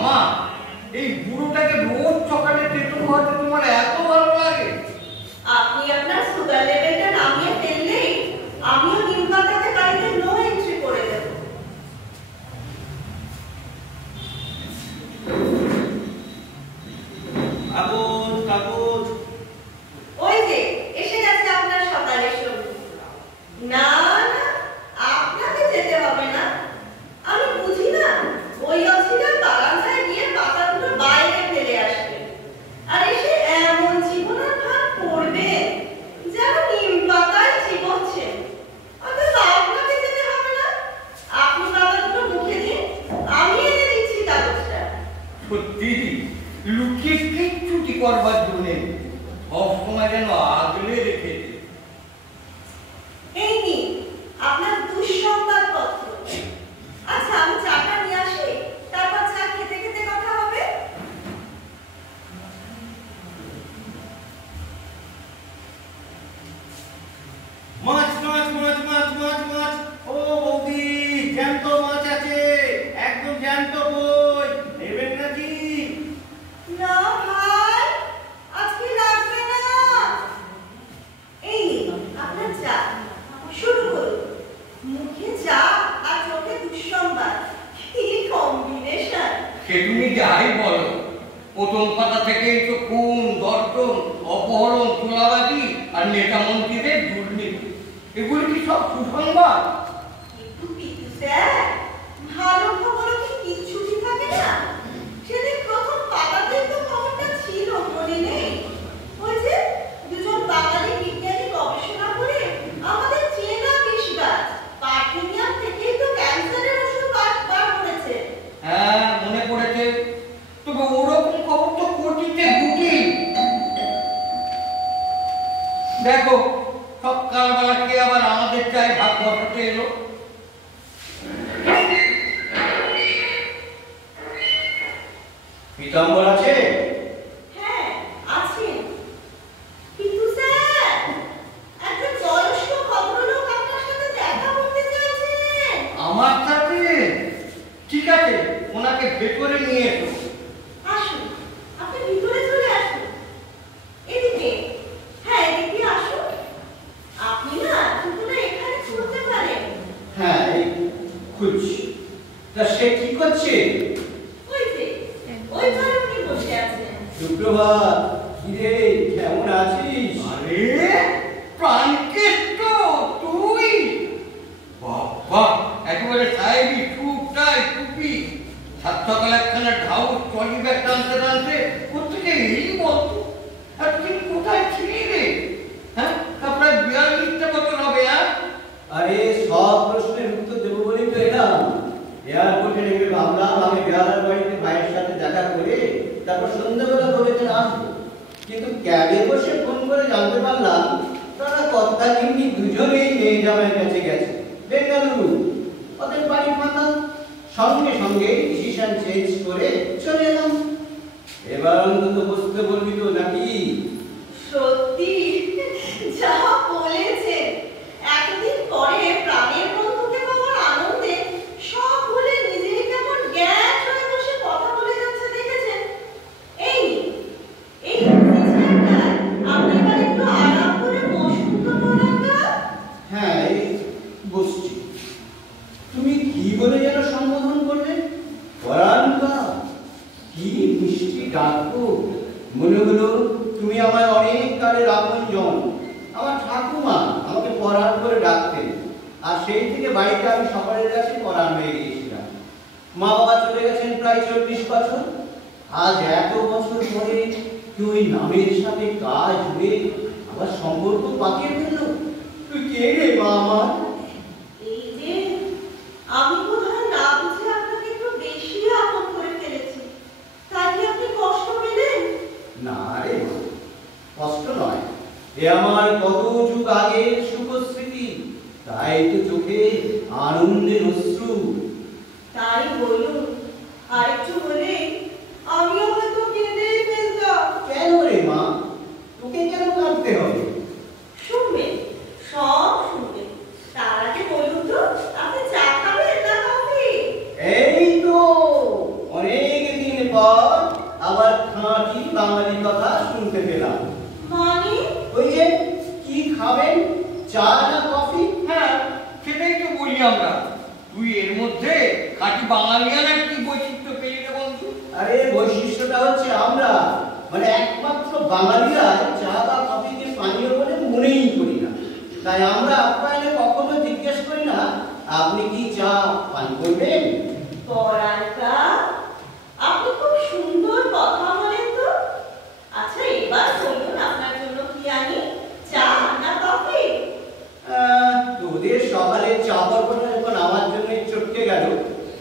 মামা, এই বুড়োটাকে রোজ সকালে তেঁতুল খাওয়াতে তোমার এত ভালো লাগে? আপনি আপনার সুগার লেভেলটা নামিয়ে ফেললেই আমিও নিম পাতাতে বাড়িতে নো এন্ট্রি করে দেব। কাগজ কাগজ, ওই যে এসে গেছে আপনার সকালের সবজি। না না, আপনাকে যেতে হবে না। আমি বুঝি না, ওই অছিলা বারান্দায় গিয়ে পাতাগুলো বাইরে ফেলে আসবে, আর এসে এমন জীবনের ভাগ করবে যেন নিম পাতায় চিবোচ্ছে। অথচ আপনাকে যেতে হবে না, আপনি পাতাগুলো মুখে দিন, আমি এনে দিচ্ছি কাগজটা। সত্যি লুকিয়ে কিচ্ছুটি করবার জন্য সবসময় যেন আগলে রেখেছে। এই নিন আপনার দুঃসংবাদপত্র। আচ্ছা, আমি চাটা নিয়ে আসি, তারপর চা খেতে খেতে কথা হবে। মাছ মাছ মাছ মাছ মাছ মাছ, ও বৌদি, জ্যান্ত মাছ আছে, একদম জ্যান্ত। বই নেবেন নাকি? না ভাই, আজকে লাগবে না। এই নিন আপনার চা, শুরু করুন। মুখে চা আর চোখে দুঃসংবাদ, কি কম্বিনেশন! সে তুমি যাই বলো, প্রথম পাতা থেকেই তো খুন, ধর্ষণ, অপহরণ, তোলাবাজি আর নেতা মন্ত্রীদের দুর্নীতি, এগুলি কি সব সুসংবাদ? একটু পিছু স্যার, ভালো খবরও কি কিচ্ছুটি থাকে না? সেদিন প্রথম পাতাতেই তো খবরটা ছিল, মনে নেই? ওই যে দুজন বাঙালি বিজ্ঞানী গবেষণা করে আমাদের চেনা বিষ গাছ পার্থেনিয়াম থেকেই তো ক্যান্সারের ওষুধ বার করেছে। হ্যাঁ, মনে পড়েছে। তবে ওরকম খবর তো কোটিতে গুটি। দেখো, সকালবেলা কে আবার আমাদের চাই ভাগ বসাতে এলো। পীতাম্বর আছে? হ্যাঁ, আছেন। কিন্তু স্যার, একজন বয়স্ক ভদ্রলোক আপনার সাথে দেখা করতে চাইছেন। আমার সাথে? ঠিক আছে, ওনাকে ভেতরে নিয়ে এসো। আসুন, আপনি ভিতরে চলে আসুন। এদিকে, হ্যাঁ এদিকে আসুন। আপনি না জুতোটা এখানে খুলতে পারেন। হ্যাঁ, এই খুঁজছি। তা সে কি করছে? ওই যে, ওই ঘরে উনি বসে আছেন। সুপ্রভাত, কিরে কেমন আছিস? আরে প্রাণকেষ্ট, তুই? বাবা, একেবারে সাহেবি টুপটাই টুপি, সাত সকালে একখানা ঢাউ ট্রলি ব্যাগ টানতে টানতে কোথেকে এই বলতো। আর তুই কোথায় ছিলি রে? হ্যাঁ, প্রায় 42টা বছর হবে। হ্যাঁ, আরে সব প্রশ্নের উত্তর দেবো বলেই তো এলাম। এয়ারপোর্টে নেমে ভাবলাম আমি বেহালার বাড়িতে ভাইয়ের সাথে দেখা করে তারপর সন্ধ্যাবেলা বলেছেন আসবো, কিন্তু ক্যাবে বসে ফোন করে জানতে পারলাম তারা কর্তা কিন্তু দুজনেই মেয়ে জামাইয়ের কাছে গেছে বেঙ্গালুরু। ওদের বাড়ি ফাঁকা, সঙ্গে সঙ্গে ডিসিশন চেঞ্জ করে চলে এলাম। এবার অন্তত বসতে বলবি তো নাকি? সত্যি যা বলেছেন, এতদিন পরে প্রাণের বন্ধুকে পাওয়ার আনন্দে সব ভুলে নিজেই কেমন জ্ঞান হয়ে বসে কথা বলে যাচ্ছে দেখেছেন। এই এই চেয়ারটায় আপনি এবার একটু আরাম করে বসুন তো পরানদা। হ্যাঁ, এই বসছি। তুমি কি বলে যেন সম্বোধন করলে? পরানদা, কি মিষ্টি ডাকো। মনে হলো তুমি আমার অনেক কালের আপনজন। আমার ঠাকুমা আমাকে পরাণ করে ডাকতেন, আর সেই থেকে বাড়িতে আমি সকলের কাছে পরাণ হয়ে গিয়েছিলাম। মা বাবা চলে গেছেন প্রায় 40 বছর। আজ এত বছর পরে কেউ ওই নামের সাথে কাজ জুড়ে আবার সম্পর্ক পাকিয়ে ফেললো। তুই কে রে মা আমার? এই যে আমি বোধহয় না বুঝে আপনাকে একটু বেশি আপন করে ফেলেছি, তাই কি আপনি কষ্ট পেলেন? না রে মা, কষ্ট নয়, এ আমার কত যুগ আগের সুখস্মৃতি, তাই তো চোখে আনন্দের অশ্রু। তাই বলুন, আরেকটু হলে আমিও হয়তো কেঁদেই ফেলতাম। কেন রে মা, তোকে কেন কাঁদতে হবে? শুনবেন, সব শুনবেন। তার আগে বলুন তো, আপনি চা খাবেন না কফি? এই তো অনেক দিন বাঙালি কথা শুনতে পেলাম। মানে ওই যে কি খাবেন, চা না কফি? হ্যাঁ, সেটাই তো বলি আমরা। তুই এর মধ্যে খাঁটি বাঙালিয়ানার কি বৈচিত্র্য পেলি রে বন্ধু? আরে বৈশিষ্ট্যটা হচ্ছে আমরা মানে একমাত্র বাঙালিরা চা বা কফিকে পানীয় বলে মনেই করি না। তাই আমরা আপ্যায়নে কখনো জিজ্ঞেস করি না আপনি কি চা পান করবেন। পরাণকা, আপনি খুব সুন্দর কথা বলেন তো। আচ্ছা, এবার বলুন আপনার জন্য কি আনি, চা না কফি? তোদের সকালে চা পর্বটা যখন আমার জন্য চটকে গেল,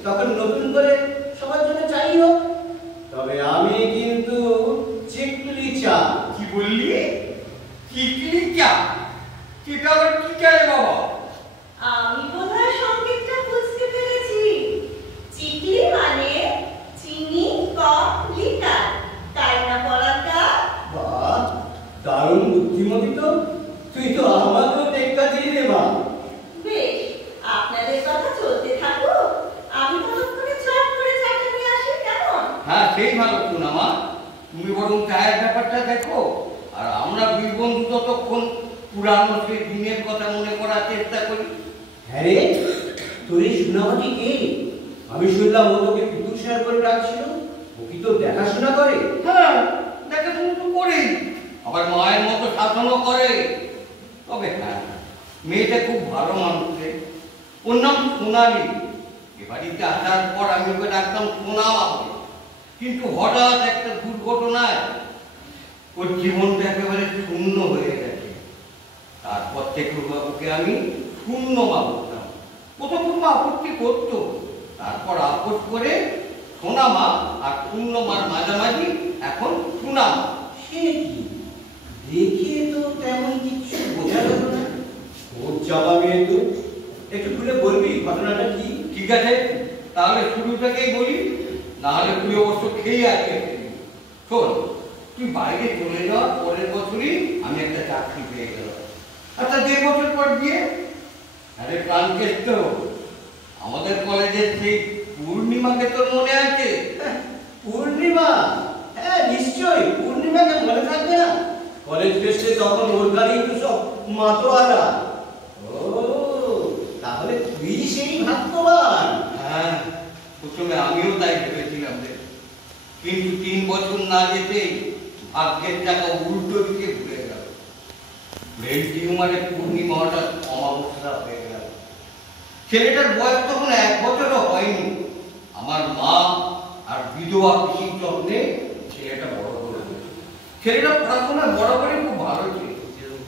তখন নতুন করে সবার জন্য চাই হোক। তবে আমি কিন্তু চিকলি চা। কি বললি? চিকলি চা? সেটা আবার কি চাই বাবা? আমি বোধহয় সংকেতটা বুঝতে পেরেছি। চিকলি মানে চিনি কম লিটার, তাই না পরাণকা? বাহ, দারুণ বুদ্ধিমতী তো। তুই তো আমাকেও টেক্কা দিয়ে দে মা। বেশ, আপনাদের কথা চলতে থাকুক, আমি ততক্ষণে চট করে চাটা নিয়ে আসি, কেমন? হ্যাঁ, সেই ভালো পুনামা। তুমি বরং চায়ের ব্যাপারটা দেখো, আর আমরা দুই বন্ধু ততক্ষণ পুরানো সেই দিনের কথা মনে করার চেষ্টা করি। হ্যাঁ রে, তোর এই সুনামাটি কে? আমি শুনলাম ও তোকে পুতুল শেয়ার করে ডাকছিল। ও কি তোর দেখাশোনা করে? হ্যাঁ, দেখাশোনা তো করেই, আবার মায়ের মতো শাসনও করে। তবে হ্যাঁ, মেয়েটা খুব ভালো মানুষ রে। ওর নাম সোনালি। এ বাড়িতে আসার পর আমি ওকে ডাকতাম সোনামা বলে। কিন্তু হঠাৎ একটা দুর্ঘটনায় ওর জীবনটা একেবারে শূন্য হয়ে গেছে। তারপর থেকে ওকে আমি শূন্য মা বলতাম। প্রথম আপত্তি করতো, তারপর আপোষ করে সোনামা আর শূন্য মার মাঝামাঝি এখন সোনামা। সে কি? দেখে তো তেমন কিছু বোঝা গেল না। ওর চাপা মেয়ে তো। একটু খুলে বলবি ঘটনাটা কি? ঠিক আছে, তাহলে শুরু থেকেই বলি, নাহলে তুই অবশ্য খেয়ে আসবে। শোন, তুই বাইরে চলে যাওয়ার পরের বছরই আমি একটা চাকরি পেয়ে গেলাম। আচ্ছা, 1.5 বছর পর দিয়ে আরে প্রাণকেষ্ট, আমাদের কলেজের সেই পূর্ণিমাকে তোর মনে আছে? পূর্ণিমা? হ্যাঁ নিশ্চয়ই, পূর্ণিমাকে মনে থাকবে না? কলেজ ফেস্টে তখন ওর গাড়ি তো সব মাতোয়ারা। ও, তাহলে তুই সেই ভাগ্যবান। হ্যাঁ, প্রথমে আমিও তাই ভেবেছিলাম রে। কিন্তু 3 বছর না যেতেই ভাগ্যের টাকা উল্টো দিকে ঘুরে গেল। ব্রেন টিউমারে পূর্ণিমা হঠাৎ অমাবস্যা হয়ে গেল। ছেলেটার বয়স তখন 1 বছরও হয়নি। আমার মা আর বিধবা পিসির যত্নে ছেলেটা বড় হলো। ছেলেটা পড়াশোনায় বরাবরই খুব ভালো ছিল।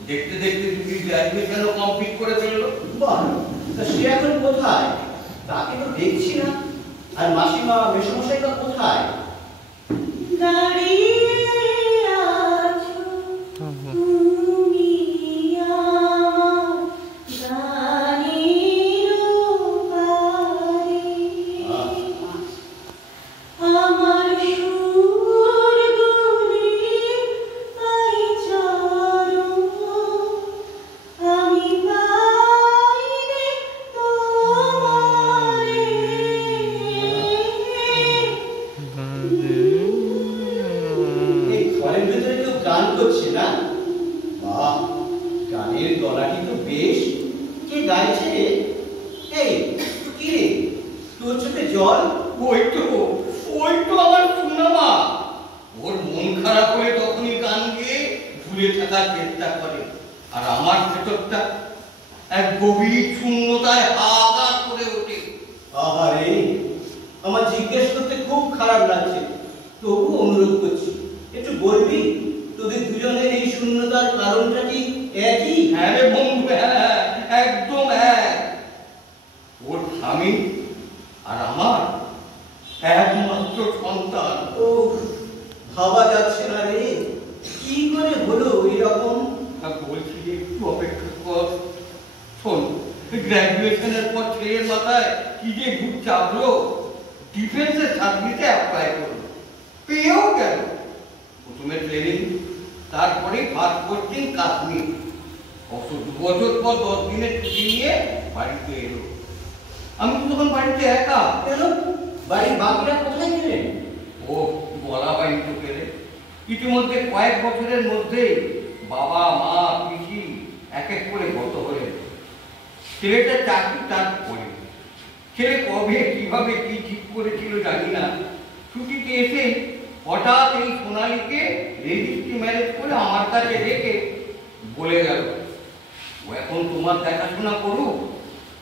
দেখতে দেখতে দুটি গ্র্যাজুয়েশনও কমপ্লিট করে ফেললো। বাহ, তা সে এখন কোথায়? তাকে তো দেখছি না। আর মাসিমা মেসমশাই বা কোথায়? দাঁড়িয়ে আছো তুমি আমার গানের পারে, আমার সুরগুলি পাই চরণ, আমি পাই রে তোমারে। এই ঘরের ভেতরে কেউ গান করছে না? বাহ, গানের গলাটি তো বেশ। কে গাইছে রে? এই কি রে, তোর চোখে জল? ওই তো আমার সোনামা। ওর মন খারাপ হলে তখনই গান গেয়ে ভুলে থাকার চেষ্টা করে। আর আমার ভেতরটা এক গভীর শূন্যতায় হাহাকার করে ওঠে। আহারে, আমার জিজ্ঞেস করতে খুব খারাপ লাগছে, তবু অনুরোধ করছি, একটু বলবি তোদের দুজনের এই শূন্যতার কারণটা কি একই? হ্যাঁ রে বন্ধু, হ্যাঁ, একদম এক। ওর স্বামী আর আমার একমাত্র সন্তান। ও, ভাবা যাচ্ছে না রে, কি করে হলো এরকম? বলছি যে একটু অপেক্ষা কর। শোন, গ্র্যাজুয়েশনের পর ছেলের মাথায় কি যে ভূত চাপলো, ডিফেন্সের চাকরিতে অ্যাপ্লাই করলো, পেয়েও গেল। প্রথমে ট্রেনিং, তারপরে ফার্স্ট পোস্টিং কাশ্মীর। অবশ্য 2 বছর পর 10 দিনের ছুটি নিয়ে বাড়িতে এলো। আমি তো তখন বাড়িতে একা। কেন, বাড়ির বাকিরা কোথায় গেলেন? ও বলা হয়নি তোকে রে। ইতিমধ্যে কয়েক বছরের মধ্যে বাবা মা পিসি এক এক করে গত হলেন। ছেলেটা চাকরি তার করে। ছেলে কবে কিভাবে কি ঠিক করেছিল জানি না, ছুটিতে এসে হঠাৎ এই সোনালীকে রেজিস্ট্রি ম্যারেজ করে আমার কাছে রেখে বলে গেল, ও এখন তোমার দেখাশোনা করুক,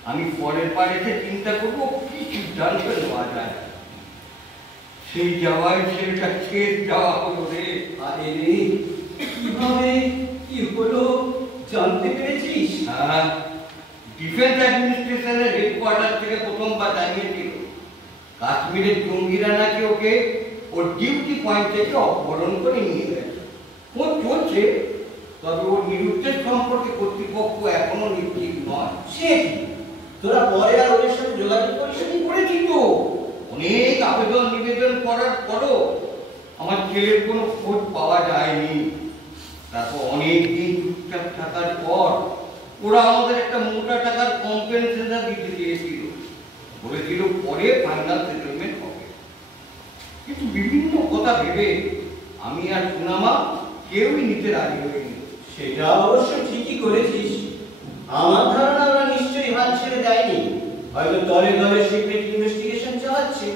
আমি পরের বার এসে চিন্তা করবো কি সিদ্ধান্ত নেওয়া যায়। সেই যাওয়ায় ছেলেটা শেষ যাওয়া হলো রে। আরে রে, কিভাবে কি হলো জানতে পেরেছিস? হ্যাঁ, ডিফেন্স অ্যাডমিনিস্ট্রেশনের হেডকোয়ার্টার থেকে প্রথমবার জানিয়েছিল কাশ্মীরের জঙ্গিরা নাকি ওকে ওর ডিউটি পয়েন্ট থেকে অপহরণ করে নিয়ে গেছে। ও চলছে, তবে ওর নিরুদ্দেশ সম্পর্কে কর্তৃপক্ষ এখনো নিশ্চিত নয়। সে কি, তোরা পরে আর ওদের সাথে যোগাযোগ করিস? করেছি তো, অনেক আবেদন নিবেদন করার পরও আমার ছেলের কোনো খোঁজ পাওয়া যায়নি। তারপর অনেক দিন চুপচাপ থাকার পর ওরা আমাদের একটা মোটা টাকার কম্পেনসেশন দিতে চেয়েছিল, বলেছিল পরে ফাইনাল সেটেলমেন্ট হবে। কিন্তু বিভিন্ন কথা ভেবে আমি আর সুনামা কেউই নিতে রাজি হয়নি। সেটা অবশ্য ঠিকই করেছিস। আমার ধারণা ওরা নিশ্চয়ই হাত ছেড়ে দেয়নি, হয়তো দলে দলে সিক্রেট ইনভেস্টিগেশন চালাচ্ছে।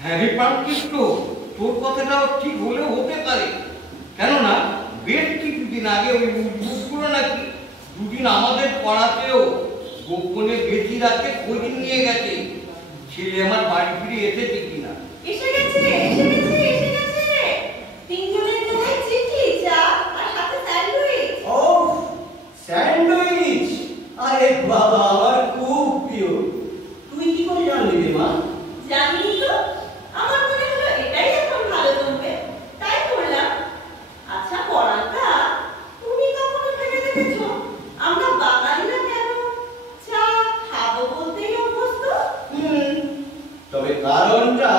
হ্যাঁ রে প্রাণকৃষ্ণ, তোর কথাটাও ঠিক হলেও হতে পারে। কেননা বেশ কিছুদিন আগে ওই উদ্ভুতগুলো নাকি দুদিন আমাদের পাড়াতেও গোপনে বেশি রাতে খোঁজ নিয়ে গেছে ছেলে আমার বাড়ি ফিরে এসেছে কিনা। এসে গেছে, এসে গেছে, এসে গেছে। তিনজনের জন্য চিঠি, চা আর সাথে স্যান্ডউইচ। ও, স্যান্ডউইচ! আরে বাবা, আমার খুব প্রিয়। তুই কি করে জানলি রে মা? জানি তো, আমার মনে হলো এটাই এখন ভালো জমবে, তাই করলাম। আচ্ছা পরান্তা, তুমি কখনো ভেবে দেখেছো আমরা বাঙালিরা কেন চা খাবো বলতেই অভ্যস্ত? তবে কারণটা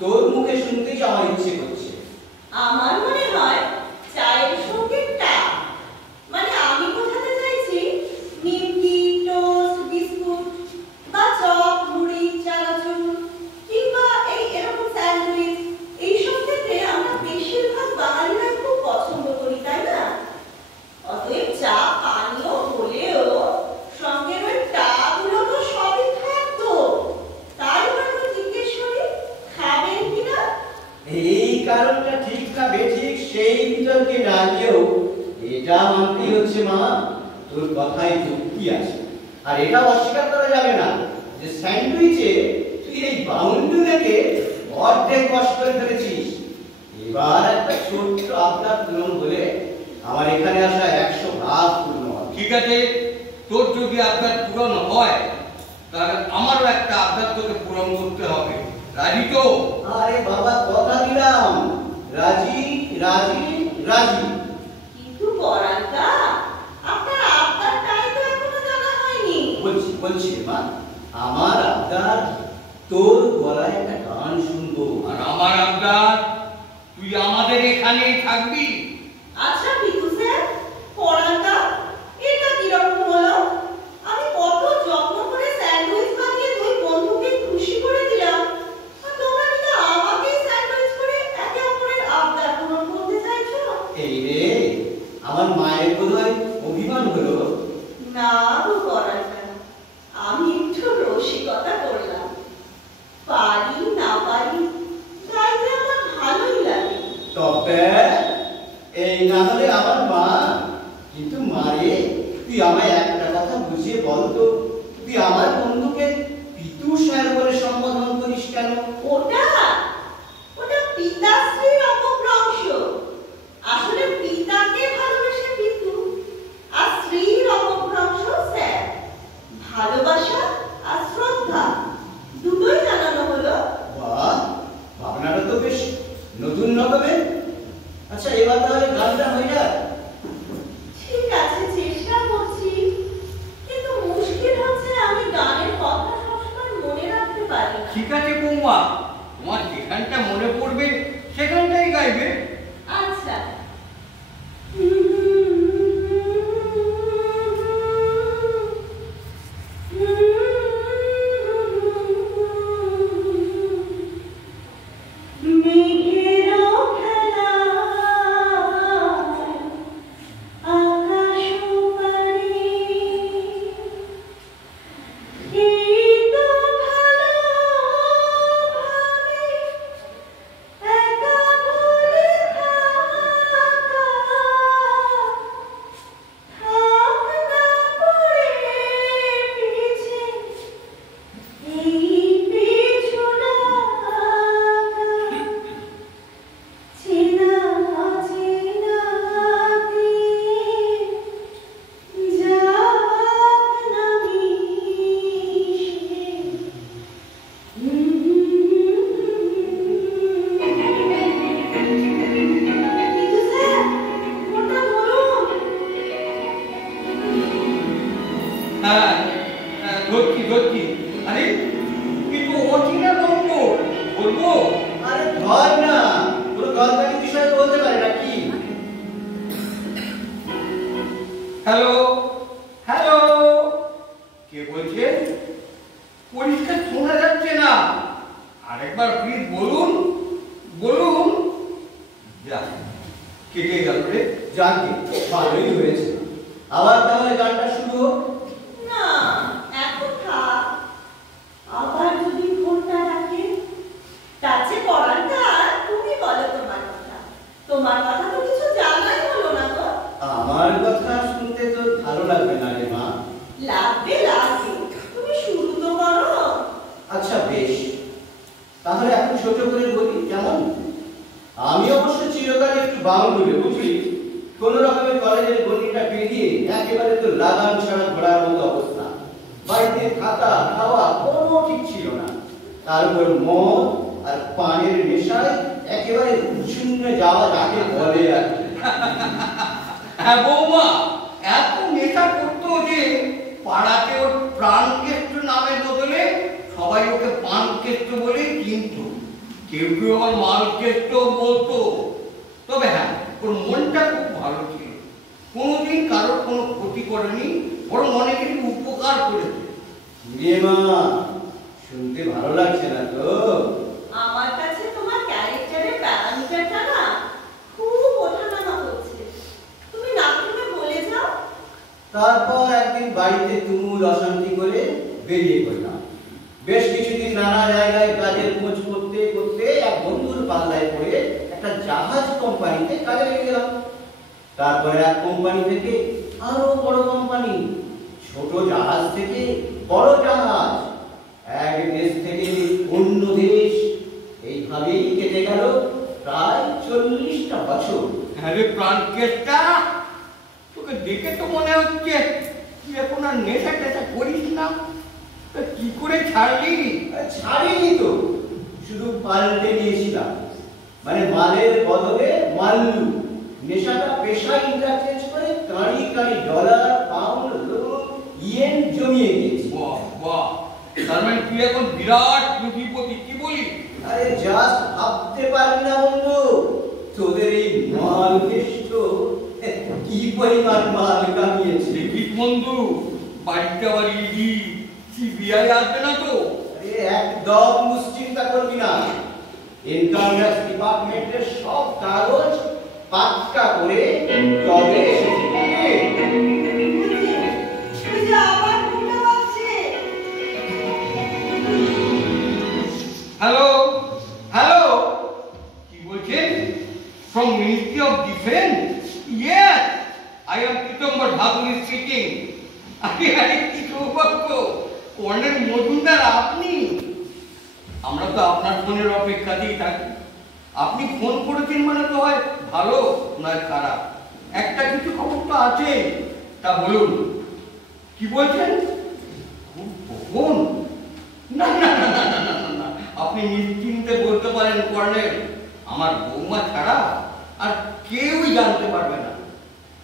তোর মুখে শুনতেই আমার ইচ্ছে করছে। আমার মনে হয় চায়ের সঙ্গে টা, মানে আমি বোঝাতে চাইছি নিমকি, টোস্ট, বিস্কুট বা চপ, মুড়ি, চানাচুর কিংবা এরকম স্যান্ডউইচ, এইসব ক্ষেত্রে আমরা বেশিরভাগ বাঙালিরা খুব পছন্দ করি, তাই না? অতএব চা পানীয় হলেও সঙ্গে ওই টাগুলো তো সবই খাদ্য। তাই হয়তো জিজ্ঞেস করি খাবেন কিনা। এই কারণটা ঠিক না বেঠিক সেই বিতর্কে না গিয়েও এটা মানতেই হচ্ছে মা, তোর কথায় যুক্তি আছে। আর এটা অস্বীকার করা যাবে না যে স্যান্ডউইচে তুই এই বাউন্ডুলেকে অর্ধেক বশ করে ফেলেছিস। এবার একটা ছোট্ট আবদার পূরণ হলে আমার এখানে আসা 100 ভাগ পূর্ণ হবে। ঠিক আছে, তোর যদি আবদার পূরণ হয় তাহলে আমারও একটা আবদার তোকে পূরণ করতে হবে। রাজি তো? আরে বাবা, কথা দিলাম, রাজি রাজি রাজি। কিন্তু পরান্তা, আপনার আবদারটাই তো এখনো জানা হয়নি। বলছি মা, আমার আবদার তোর গলায় একটা গান শুনবো। আর আমার আবদার তুই আমাদের এখানেই থাকবি। আচ্ছা পিতু স্যার, পরান্তা এটা কিরকম হলো? আমি কত যত্ন করে স্যান্ডউইচ বানিয়ে দুই বন্ধুকে খুশি করে দিলাম, আর তোমরা কিনা আমাকেই স্যান্ডউইচ করে একে অপরের আবদার পূরণ করতে চাইছো? এই রে, আমার মায়ের বোধহয় অভিমান হলো। না গো পরান্তা, আমি একটু রসিকতা করলাম। পারি না পারি গাইতে আমার ভালোই লাগে। তবে এই না হলে আমার মা। কিন্তু মারে, তুই আমায় একটা কথা বুঝিয়ে বল তো, তুই আমার বন্ধুকে পিতু স্যার বলে সম্বোধন করিস কেন? ওটা ওটা পিতাশ্রীর অপভ্রংশ। আসলে পিতাকে ভালোবেসে পিতু, আর স্ত্রীর অপভ্রংশ স্যার। ভালোবাসা আর শ্রদ্ধা দুটোই জানানো হলো। বাহ, ভাবনাটা তো বেশ নতুন রকমের। আচ্ছা, এবার তাহলে গানটা হয়ে যায়। ঠিক আছে, চেষ্টা করছি, কিন্তু মুশকিল হচ্ছে আমি গানের কথা সবসময় মনে রাখতে পারি না। ঠিক আছে বৌমা, তোমার যেখানটা মনে পড়বে সেখানটাই গাইবে। আচ্ছা। মেঘেরও খেলা হ্যালো হ্যালো, কে বলছেন? পরিষ্কার শোনা যাচ্ছে না, আরেকবার প্লিজ বলুন বলুন। যা, কেটে গেল রে। যাকে ভালোই হয়েছে, আবার তাহলে গানটা শুরু হোক। না, এখন থাক। আবার যদি ফোনটা রাখে, তার চেয়ে পড়ানটা তুমি বলো তোমার কথা। তোমার কথা তো কিছু জানাই হলো না তো। আমার কথা শুনতে তো ভালো লাগবে না রে মা। লাগবে লাগবে, তুমি শুরু তো করো। আচ্ছা বেশ, তাহলে এখন ছোট করে বলি কেমন? আমি অবশ্য চিরকাল একটু বাউন্ডুলে, বুঝলি? কোন রকমের কলেজের গণ্ডিটা পেরিয়ে একেবারে তো লাগাম ছাড়া ঘোড়ার মতো অবস্থা। বাড়িতে থাকা খাওয়া কোনো ঠিক ছিল না, তার উপর মদ আর পানের নেশায় একেবারে শূন্য যাওয়া যাকে বলে আর কি। হ্যাঁ বৌমা, এত নেশা করতো যে পাড়াতে ওর প্রাণকেষ্ট নামের বদলে সবাই ওকে পানকেষ্ট বলেই চিনতো। কেউ কেউ আবার মালকেষ্ট বলতো। তবে হ্যাঁ, ওর মনটা খুব ভালো ছিল, কোনোদিন কারোর কোনো ক্ষতি করেনি, বরং অনেকের উপকার করেছে। মা, শুনতে ভালো লাগছে না তো? আমার কাছে তোমার ক্যারেক্টারের প্যারামিটারটা না খুব ওঠানামা করছে। তুমি না তুমি বলে যাও। তারপর একদিন বাড়িতে তুমুল অশান্তি করে বেরিয়ে পড়লাম। বেশ কিছুদিন নানা জায়গায় কাজের খোঁজ করতে করতে এক বন্ধুর পাল্লায় পড়ে একটা জাহাজ কোম্পানিতে কাজে লেগে গেলাম। তারপরে এক কোম্পানি থেকে আরো বড় কোম্পানি, ছোট জাহাজ থেকে বড় জাহাজ, এক দেশ থেকে অন্য দেশ, এইভাবেই কেটে গেল প্রায় 40টা বছর। হ্যাঁ রে প্রাণকেষ্টা, তোকে দেখে তো মনে হচ্ছে তুই এখন আর নেশা টেশা করিস না। তা কি করে ছাড়লি? ছাড়িনি তো, শুধু পাল্টে নিয়েছিলাম, মানে মালের বদলে মাল্লু। নেশাটা পেশা ইন্টারচেঞ্জ করে কাঁড়ি কাঁড়ি ডলার, পাউন্ড, ইয়েন জমিয়ে গিয়েছি। বাহ বাহ, তার মানে তুই এখন বিরাট পুঁজিপতি, কি বলি? আরে জাস্ট ভাবতে পারবি না বন্ধু, তোদের এই মাল কেষ্ট কি পরিমাণ মাল কামিয়েছে। দেখিস বন্ধু, বাড়িতে আবার ইডি সিবিআই আসবে না তো? আরে একদম দুশ্চিন্তা করবি না, ইনকাম ট্যাক্স ডিপার্টমেন্টের সব কাগজ পাক্কা করে তবে ওই যে আবার ফোনটা বাজছে। হ্যালো হ্যালো, কি বলছেন? From ministry of defence? Yes, I am Pitambar Bhaduri speaking. আরে কি সৌভাগ্য, কর্নেল মজুমদার আপনি? আমরা তো আপনার ফোনের অপেক্ষাতেই থাকি। আপনি ফোন করেছেন মানে তো হয় ভালো নয় খারাপ, একটা কিছু খবর তো আছে। তা বলুন, কি বলছেন? খুব গোপন? না না না না না না না না, আপনি নিশ্চিন্তে বলতে পারেন কর্নেল, আমার বৌমা ছাড়া আর কেউই জানতে পারবে না।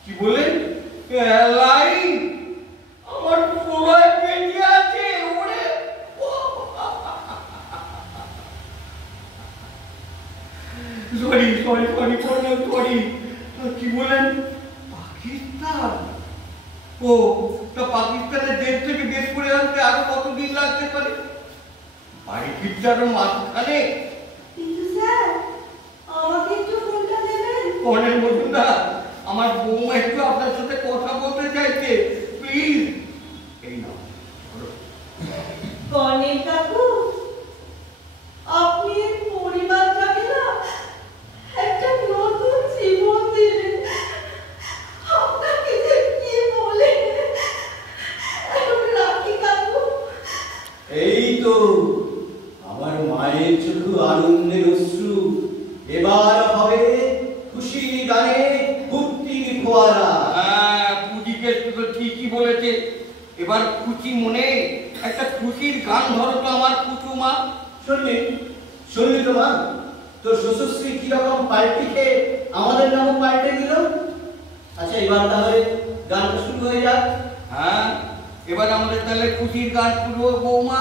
কি বলেন? এলাই আমার প্রলয় বেঁচে আছে। ওরে sorry sorry sorry colonel, sorry. কি বলেন? পাকিস্তান? ও, তা পাকিস্তানের দেশ থেকে বের করে আনতে আরো কতদিন লাগতে পারে? বাড়ি ফিরতে আরো মাঝখানে। কিন্তু স্যার, আমাকে একটু ফোনটা দেবেন? কর্নেল মজুমদার, আমার বৌমা একটু আপনার সাথে কথা বলতে চাইছে, প্লিজ। এই নাও। কর্নেল কাকু, আপনি এই পরিবারটাকে না একটা নতুন জীবন দিলেন। আপনাকে যে কি বলে এখন রাখি কাকু। এই তো আমার মায়ের চোখে আনন্দের অশ্রু, এবার হবে খুশি গানে ভক্তির ফোয়ারা। হ্যাঁ, পুঁজিকে তো ঠিকই বলেছে। এবার খুশি মনে একটা খুশির গান ধরো তো আমার কুটুমা। শুনলি শুনলি তো মা, তোর শ্বশুরশ্রী কিরকম পাল্টি খেয়ে আমাদের নামও পাল্টে দিল। আচ্ছা এবার তাহলে গানটা শুরু হয়ে যাক। হ্যাঁ, এবার আমাদের তাহলে খুশির গান শুরু হোক বৌমা।